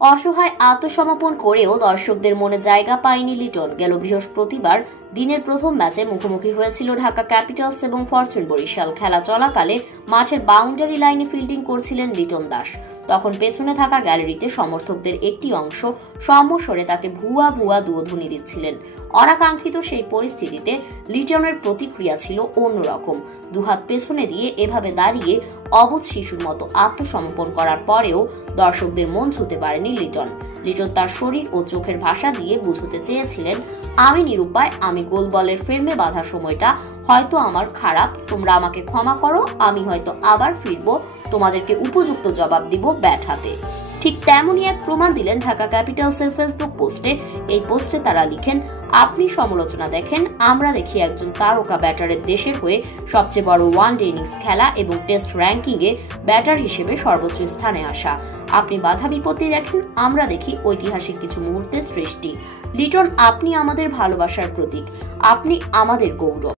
অসহায় আত্মসমর্পণ করেও দর্শকদের মনে জায়গা পায়নি লিটন। গেল বৃহস্পতিবার দিনের প্রথম ম্যাচে মুখোমুখি হয়েছিল ঢাকা ক্যাপিটালস এবং ফরচুন বরিশাল। খেলা চলাকালে মাঠের বাউন্ডারি লাইনে ফিল্ডিং করছিলেন লিটন দাস। তখন পেছনে থাকা গ্যালারিতে সমর্থকদের একটি অংশ সমস্বরে তাকে ভুয়া ভুয়া দুয়োধ্বনি দিচ্ছিলেন। অনাকাঙ্ক্ষিত সেই পরিস্থিতিতে লিটনের প্রতিক্রিয়া ছিল অন্যরকম। দুহাত পেছনে দিয়ে এভাবে দাঁড়িয়ে অবুঝ শিশুর মতো আত্মসমর্পণ করার পরেও দর্শকদের মন ছুঁতে পারেনি লিটন। লিটন তার শরীর ও চোখের ভাষা দিয়ে বুঝতে চেয়েছিলেন, আমি নিরুপায়, আমি গোল বলের ফ্রেমে বাঁধা সময়টা হয়তো আমার খারাপ, তোমরা আমাকে ক্ষমা করো, আমি হয়তো আবার ফিরবো, তোমাদেরকে উপযুক্ত জবাব দিব ব্যাট হাতে। ঠিক তেমনই এক প্রমাণ দিলেন ঢাকা ক্যাপিটালসের ফেসবুক পোস্টে। এই পোস্টে তারা লিখেন, আপনি সমালোচনা দেখেন, আমরা দেখি একজন তারকা ব্যাটারের দেশের হয়ে সবচেয়ে বড় ওয়ানডে ইনিংস খেলা এবং টেস্ট র্যাঙ্কিংয়ে ব্যাটার হিসেবে সর্বোচ্চ স্থানে আসা। আপনি বাধা বিপত্তি দেখেন, আমরা দেখি ঐতিহাসিক কিছু মুহূর্তের সৃষ্টি। লিটন, আপনি আমাদের ভালোবাসার প্রতীক, আপনি আমাদের গৌরব।